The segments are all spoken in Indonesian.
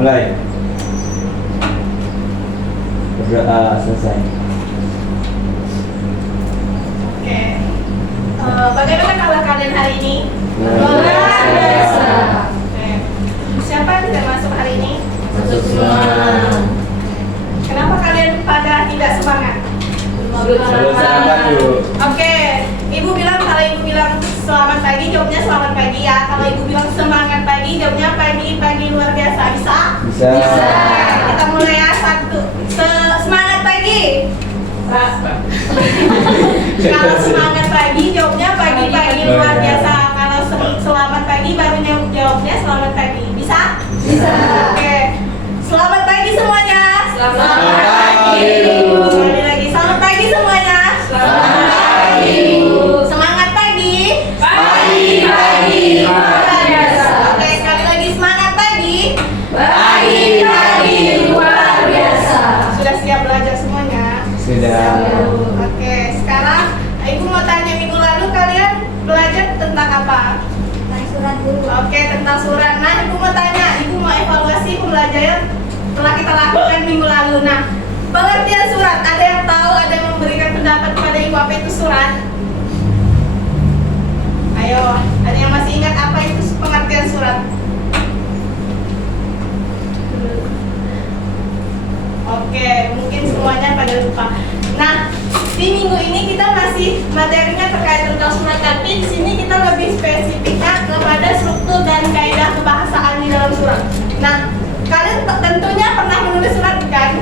mulai. Berdoa selesai. Oke. Bagaimana kabar kalian hari ini? Luar biasa. Oke. Siapa yang tidak masuk hari ini? Masuk semua. Kenapa kalian pada tidak semangat? Selamat Bu. Oke. Ibu bilang, kalau ibu bilang selamat pagi, jawabnya selamat pagi ya. Kalau ibu bilang semangat pagi, jawabnya pagi luar biasa. Bisa? Bisa. Kita mulai ya. Semangat pagi. Kalau semangat pagi, jawabnya pagi luar biasa. Kalau selamat pagi, baru jawabnya selamat pagi. Bisa? Bisa. Oke. Selamat pagi semuanya. Selamat pagi. Sekali lagi, selamat pagi semuanya. Selamat pagi, Bu. Semangat pagi. Pagi luar biasa. Oke, sekali lagi semangat pagi. Pagi luar biasa. Sudah siap belajar semuanya? Sudah. Oke, sekarang ibu mau tanya, minggu lalu kalian belajar tentang apa? Surat dulu. Oke, tentang surat. Nah, ibu mau tanya, ibu mau evaluasi pembelajaran telah kita lakukan minggu lalu. Nah, pengertian surat, ada yang tahu, ada yang memberikan pendapat kepada ibu apa itu surat? Ayo, ada yang masih ingat apa itu pengertian surat? Oke, mungkin semuanya pada lupa. Nah, di minggu ini kita masih materinya terkait tentang surat, tapi di sini kita lebih spesifiknya kepada struktur dan kaidah kebahasaan di dalam surat. Nah, kalian tentunya pernah menulis surat kan?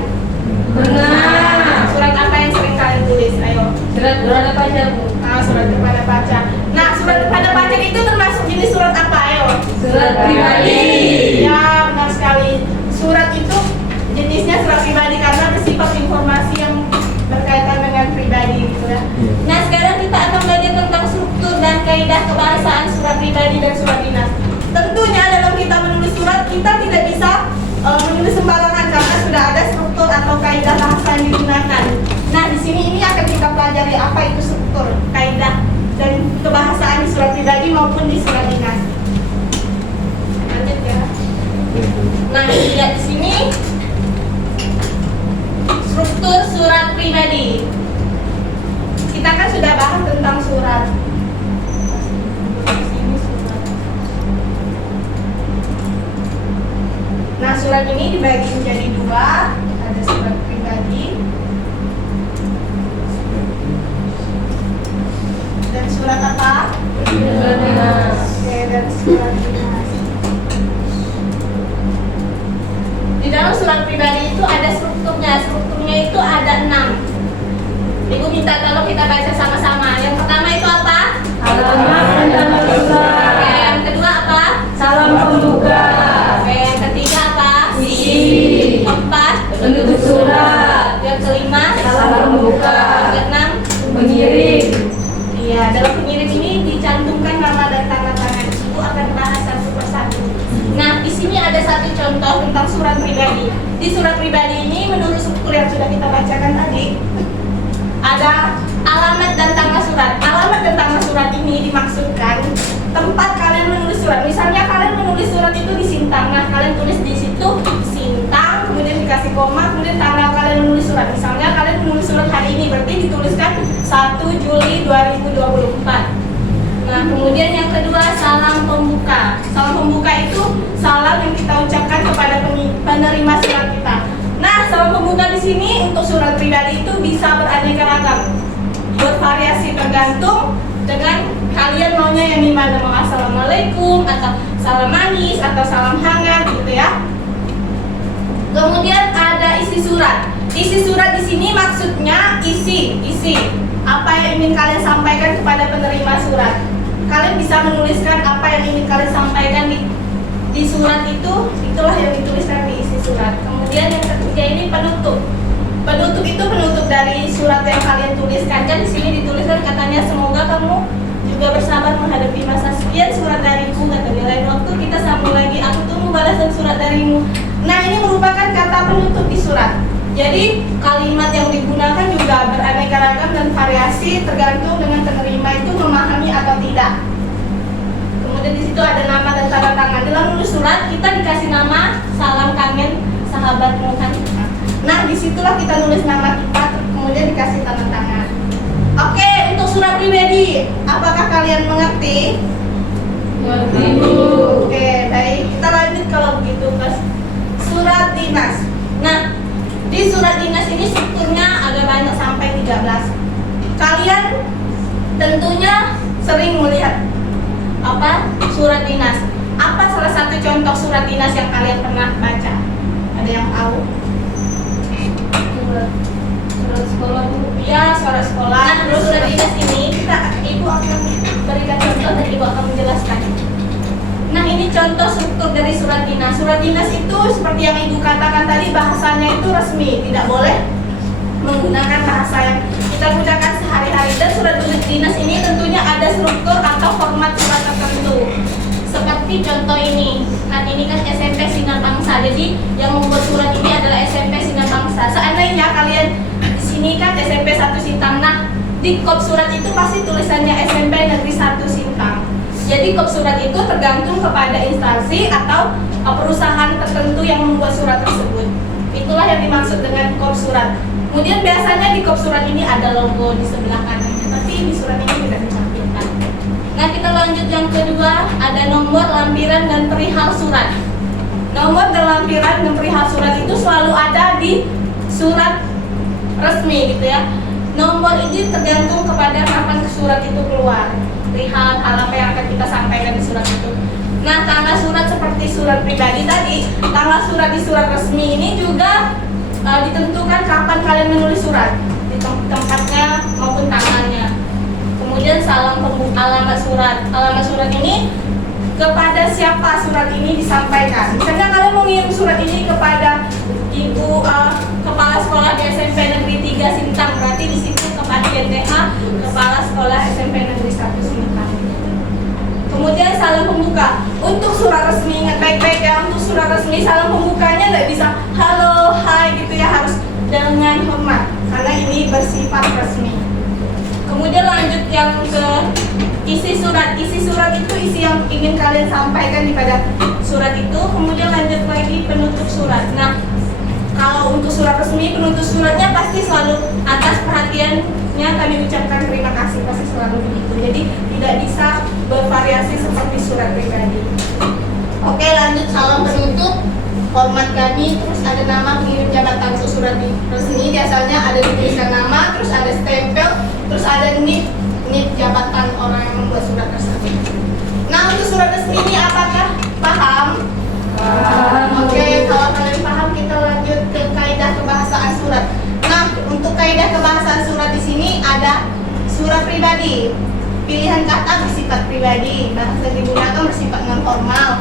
Benar. Surat apa yang sering kalian tulis? Ayo. Surat apa aja, Bu? Nah, surat kepada pacar. Nah, surat kepada pacar itu termasuk jenis surat apa? Ayo. Surat pribadi. Ya, benar sekali. Surat itu jenisnya surat pribadi karena bersifat informasi yang berkaitan dengan pribadi gitu ya. Nah, sekarang kita akan belajar tentang struktur dan kaidah kebahasaan surat pribadi dan surat dinas. Tentunya dalam kita menulis surat kita tidak bisa menulis sembarangan karena sudah ada struktur atau kaidah bahasa yang digunakan. Nah, di sini ini akan kita pelajari apa itu struktur, kaidah dan kebahasaan di surat pribadi maupun di surat dinas. Lanjut ya. Nah, lihat di sini struktur surat pribadi. Kita kan sudah bahas tentang surat. Nah, surat ini dibagi menjadi dua. Ada surat pribadi dan surat apa? Surat dinas. Oke, dan surat dinas. Di dalam surat pribadi itu ada strukturnya. Strukturnya itu ada 6. Ibu minta tolong kita baca sama-sama. Yang pertama itu apa? Alamat pendaftar surat. Oke, yang kedua apa? Salam pembuka. Oke, yang ketiga apa? Isi. Keempat, Penutup surat. yang kelima, Salam pembuka. yang keenam, Pengirim. iya, dalam pengirim ini dicantumkan nama dan tanda tangan. Ibu akan bahas satu persatu. Nah, di sini ada satu contoh tentang surat pribadi. Di surat pribadi ini menurut struktur yang sudah kita bacakan tadi, ada alamat dan tanggal surat. Alamat dan tanggal surat ini dimaksudkan tempat kalian menulis surat. Misalnya kalian menulis surat itu di Sintang. Nah, kalian tulis di situ Sintang, kemudian dikasih koma, kemudian tanggal kalian menulis surat. Misalnya kalian menulis surat hari ini, berarti dituliskan 1 Juli 2024. Nah, kemudian yang kedua, salam pembuka. Salam pembuka itu salam yang kita ucapkan kepada penerima surat kita. Nah, salam pembuka di sini untuk surat pribadi itu bisa beraneka ragam, bervariasi tergantung dengan kalian maunya yang dimana, mau assalamualaikum atau salam manis atau salam hangat gitu ya. Kemudian ada isi surat. Isi surat di sini maksudnya isi apa yang ingin kalian sampaikan kepada penerima surat. Kalian bisa menuliskan apa yang ingin kalian sampaikan di surat itu, itulah yang dituliskan di isi surat. Kemudian yang ketiga ini penutup. Penutup itu penutup dari surat yang kalian tuliskan. Kan di sini dituliskan katanya semoga kamu juga bersabar menghadapi masa sekian surat dariku, kata dia. Lain waktu kita sambung lagi, aku tunggu balasan surat darimu. Nah, ini merupakan kata penutup di surat. Jadi kalimat yang digunakan juga beraneka ragam dan variasi tergantung dengan penerima itu memahami atau tidak. Kemudian di situ ada nama dan tanda tangan. Dalam menulis surat kita dikasih nama, salam kangen sahabatmu kan. Nah, disitulah kita nulis nama kita, kemudian dikasih tanda tangan. Oke, untuk surat pribadi, apakah kalian mengerti? Mengerti. Oke, baik. Kita lanjut kalau begitu ke surat dinas. Nah, di surat dinas ini strukturnya agak banyak sampai 13. Kalian tentunya sering melihat surat dinas. Apa salah satu contoh surat dinas yang kalian pernah baca? Ada yang tahu? Surat sekolah Bu. Ya, surat sekolah. Nah, terus surat dinas ini ibu akan berikan contoh dan ibu akan menjelaskan. Nah, ini contoh struktur dari surat dinas. Surat dinas itu seperti yang ibu katakan tadi, bahasanya itu resmi, tidak boleh menggunakan bahasa yang kita gunakan sehari-hari. Dan surat dinas ini tentunya ada struktur atau format surat tertentu. Seperti contoh ini. Nah, ini kan SMP Sinar Bangsa. Jadi yang membuat surat ini adalah SMP Sinar Bangsa. Seandainya kalian di sini kan SMP 1 Sintang. Nah, di kop surat itu pasti tulisannya SMP Negeri 1 Sintang. Jadi kop surat itu tergantung kepada instansi atau perusahaan tertentu yang membuat surat tersebut. Itulah yang dimaksud dengan kop surat. Kemudian biasanya di kop surat ini ada logo di sebelah kanannya, tapi di surat ini tidak dicantumkan. Nah, kita lanjut yang kedua, ada nomor, lampiran, dan perihal surat. Nomor dan lampiran dan perihal surat itu selalu ada di surat resmi gitu ya. Nomor ini tergantung kepada kapan surat itu keluar, perihal hal apa yang akan kita sampaikan di surat itu. Nah, tanggal surat seperti surat pribadi tadi, tanggal surat di surat resmi ini juga ditentukan kapan kalian menulis surat, di tempatnya maupun tanggalnya. Kemudian salam pembuka, alamat surat. Alamat surat ini kepada siapa surat ini disampaikan. Misalnya kalian mau ngirim surat ini kepada ibu kepala sekolah di SMP Negeri 3 Sintang, berarti di situ kepada GTH kepala sekolah SMP Negeri 1 Sintang. Kemudian salam pembuka. Untuk surat resmi, ingat baik-baik ya, untuk surat resmi salam pembukanya nggak bisa halo, hai gitu ya, harus dengan hormat karena ini bersifat resmi. Kemudian lanjut yang ke isi surat. Isi surat itu isi yang ingin kalian sampaikan di pada surat itu. Kemudian lanjut lagi penutup surat. Nah, kalau untuk surat resmi, penutup suratnya pasti selalu atas perhatiannya kami ucapkan terima kasih, pasti selalu begitu. Jadi tidak bisa bervariasi seperti surat pribadi. Oke, lanjut salam penutup. Format kami, terus ada nama pengirim jabatan. Untuk surat resmi biasanya ada tulisan nama, terus ada stempel, terus ada NIP jabatan orang yang membuat surat tersebut. Nah, untuk surat resmi ini apakah paham? Oke, kalau kalian paham kita lanjut ke kaidah kebahasaan surat. Nah, untuk kaidah kebahasaan surat di sini ada surat pribadi. Pilihan kata bersifat pribadi, bahasa yang digunakan bersifat non formal.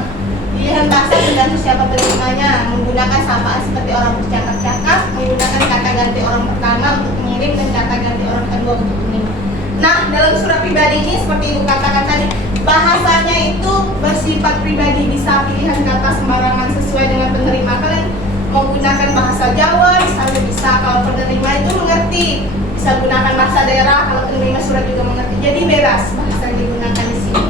Pilihan bahasa tergantung siapa penerimanya, menggunakan sapaan seperti orang bercakap-cakap, menggunakan kata ganti orang pertama untuk mengirim dan kata ganti orang kedua untuk menerima. Nah, dalam surat pribadi ini seperti ibu katakan tadi, bahasanya itu bersifat pribadi, bisa pilihan kata sembarangan sesuai dengan penerima. Kalian mau gunakan bahasa Jawa, misalnya bisa, kalau penerima itu mengerti, bisa gunakan bahasa daerah, kalau penerima surat juga mengerti. Jadi bebas bahasa yang digunakan di sini.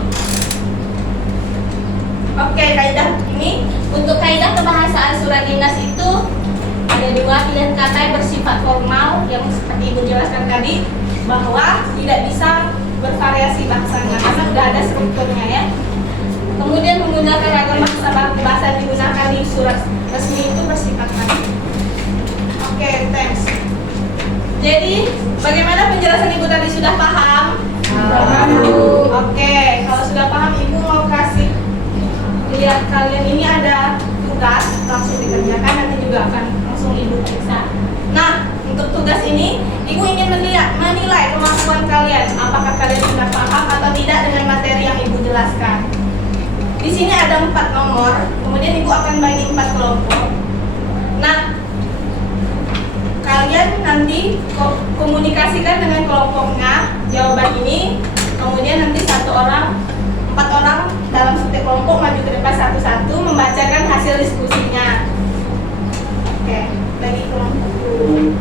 Oke, kaidah ini untuk kaidah kebahasaan surat dinas itu ada dua, pilihan kata yang bersifat formal yang seperti ibu jelaskan tadi, bahwa tidak bisa bervariasi bahasanya karena sudah ada strukturnya ya. Kemudian menggunakan ragam bahasa yang digunakan di surat resmi itu bersifat resmi. Oke, thanks. Jadi bagaimana penjelasan ibu tadi, sudah paham? Paham. Oke, kalau sudah paham ibu mau kasih lihat kalian ini ada tugas langsung dikerjakan, nanti juga akan langsung ibu periksa. Nah, untuk tugas ini ibu ingin menilai kemampuan kalian, apakah kalian sudah paham atau tidak dengan materi yang ibu jelaskan. Di sini ada 4 nomor, kemudian ibu akan bagi 4 kelompok. Nah, kalian nanti komunikasikan dengan kelompoknya jawaban ini, kemudian nanti 4 orang dalam setiap kelompok maju ke depan satu-satu membacakan hasil diskusinya. Oke, bagi kelompok dulu.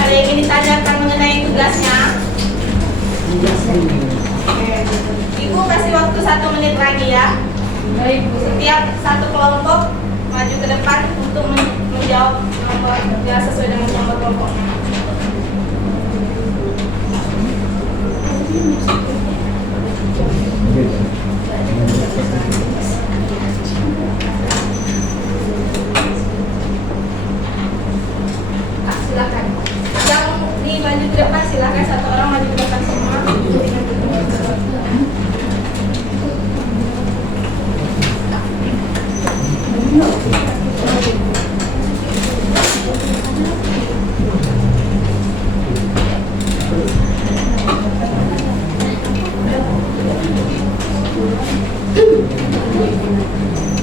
Ada yang ingin ditanyakan mengenai tugasnya? Oke. Ibu kasih waktu 1 menit lagi ya. Baik, Bu. Setiap satu kelompok maju ke depan untuk menjawab nomor ya, sesuai dengan nomor kelompoknya. Silakan. Yang di maju ke depan silakan, satu orang maju ke depan semua.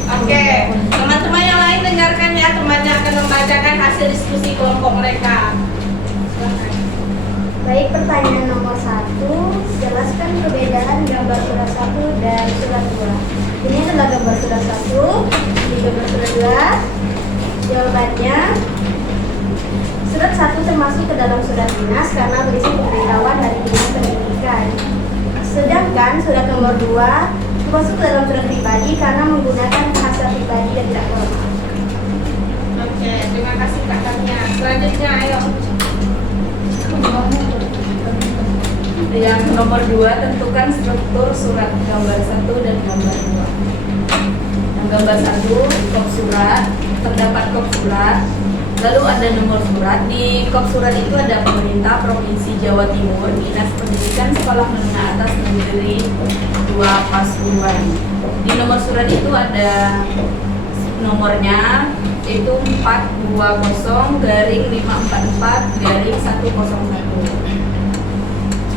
Oke, teman-teman yang lain dengarkan ya, temannya akan membacakan hasil diskusi kelompok mereka. Silakan. Baik, pertanyaan nomor 1, jelaskan perbedaan gambar surat 1 dan surat 2. Ini adalah gambar surat 1, ini gambar surat 2. Jawabannya, surat 1 termasuk ke dalam surat dinas karena berisi pemberitahuan dari Dinas Pendidikan. Sedangkan surat nomor 2 masuk ke dalam surat pribadi karena menggunakan bahasa pribadi yang tidak formal. Oke, terima kasih kakaknya. Selanjutnya, ayo. Yang nomor 2, tentukan struktur surat gambar 1 dan gambar 2. Yang gambar 1, kop surat, terdapat kop surat, lalu ada nomor surat. Di kop surat itu ada pemerintah Provinsi Jawa Timur, Dinas Pendidikan Sekolah Menengah Atas Negeri 2 Pasuruan. Di nomor surat itu ada nomornya, itu 420-544-101.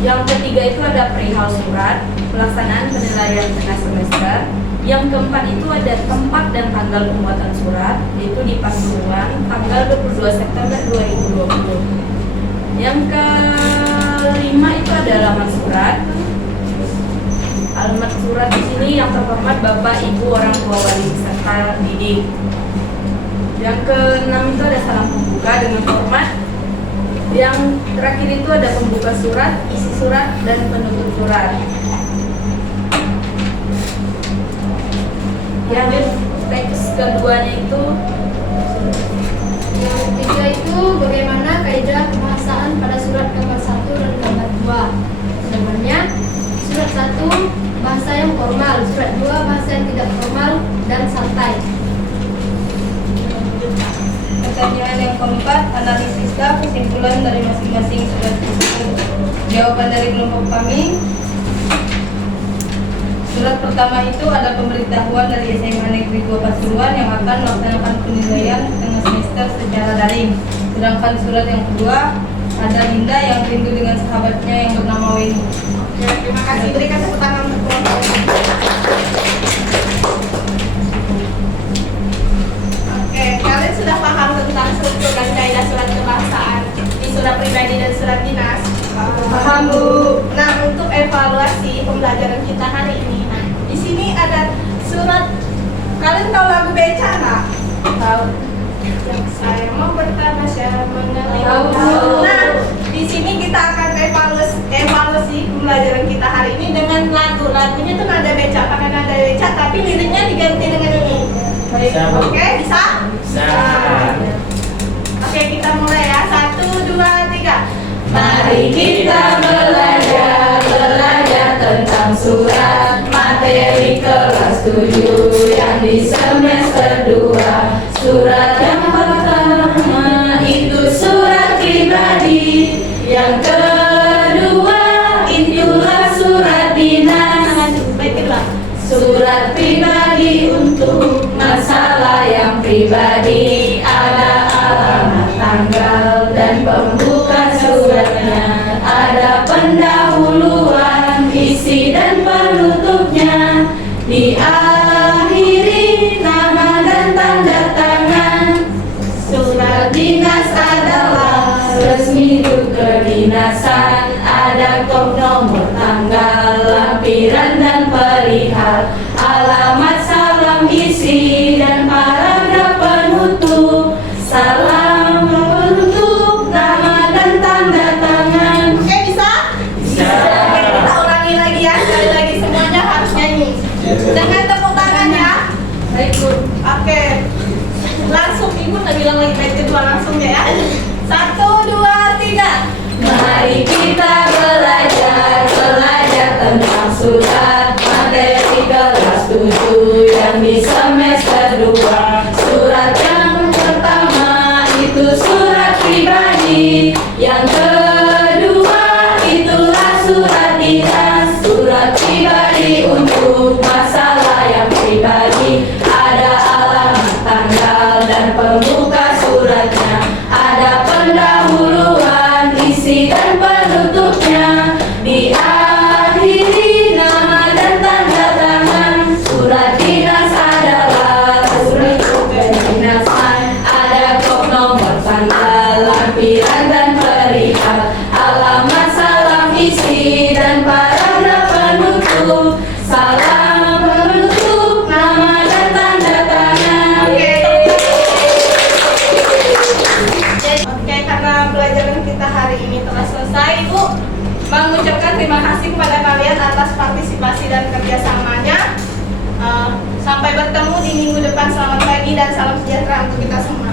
Yang ketiga itu ada perihal surat, pelaksanaan penilaian tengah semester. Yang keempat itu ada tempat dan tanggal pembuatan surat, yaitu di Pasuruan, tanggal 22 September 2020. Yang kelima itu ada alamat surat. Alamat surat di sini yang terhormat Bapak, Ibu, orang tua, wali serta didik. Yang keenam itu ada salam pembuka dengan hormat. Yang terakhir itu ada pembuka surat, isi surat, dan penutup surat. Yang teks keduanya itu, Yang ketiga itu bagaimana kaidah pembahasan pada surat gambar 1 dan gambar 2. Sebenarnya surat 1 bahasa yang formal, surat 2 bahasa yang tidak formal dan santai. Pertanyaan yang keempat, analisislah kesimpulan dari masing-masing surat tersebut. Jawaban dari kelompok kami. Surat pertama itu ada pemberitahuan dari SMA Negeri 2 Pasuruan yang akan melaksanakan penilaian tengah semester secara daring. Sedangkan surat yang kedua ada Linda yang rindu dengan sahabatnya yang bernama Weni. Ya, terima kasih. Berikan tepuk tangan untuk kelompok. Oke, kalian sudah paham tentang struktur dan kaidah surat kebahasaan di surat pribadi dan surat dinas? Paham, Bu. Nah, untuk evaluasi pembelajaran kita hari ini, di sini ada surat. Kalian tahu lagu Beca nggak? Tahu. Yang saya mau bertamasya mengenai. Tahu. Nah, di sini kita akan evaluasi pembelajaran kita hari ini dengan lagunya tuh nada Beca, pakai nada Beca, tapi liriknya diganti dengan ini. Bisa, Bu. Oke, bisa? Bisa. Oke, kita mulai ya. 1, 2, 3. mari kita belajar tentang surat, materi kelas 7 yang di semester 2. Surat yang pertama itu surat pribadi, yang kedua Ada pendahuluan, isi dan penutupnya. Diakhiri nama dan tanda tangan. Surat dinas adalah resmi untuk kedinasan. Ada kop nomor tanggal, lampiran dan perihal, alamat, salam isi dan paragraf penutup. Salam penutup, nama dan tanda tangan. Oke, bisa? Bisa. Oke, kita ulangi lagi ya. Sekali lagi semuanya harus nyanyi. Dengan tepuk tangan ya. Baik, Bu. Oke. Langsung Ibu nggak bilang lagi baik kedua langsung ya. 1, 2, 3. Mari kita belajar tentang surat materi kelas 7 yang di semester 2. Surat yang pertama itu surat pribadi, yang kedua itulah surat dinas. Surat pribadi untuk masalah yang pribadi, ada alamat, tanggal dan pembuka suratnya. Ada pendahuluan, isi dan penutupnya. Diakhiri nama dan tanda tangan. Surat dinas adalah surat kedinasan. Ada kop nomor tanggal, lampiran dan perihal, alamat, salam isi dan paragraf penutup. Salam penutup, nama dan tanda tangan. Oke, karena pelajaran kita hari ini telah selesai, Ibu mengucapkan terima kasih kepada kalian atas partisipasi dan kerjasamanya. Sampai bertemu di minggu depan. Selamat pagi dan salam sejahtera untuk kita semua.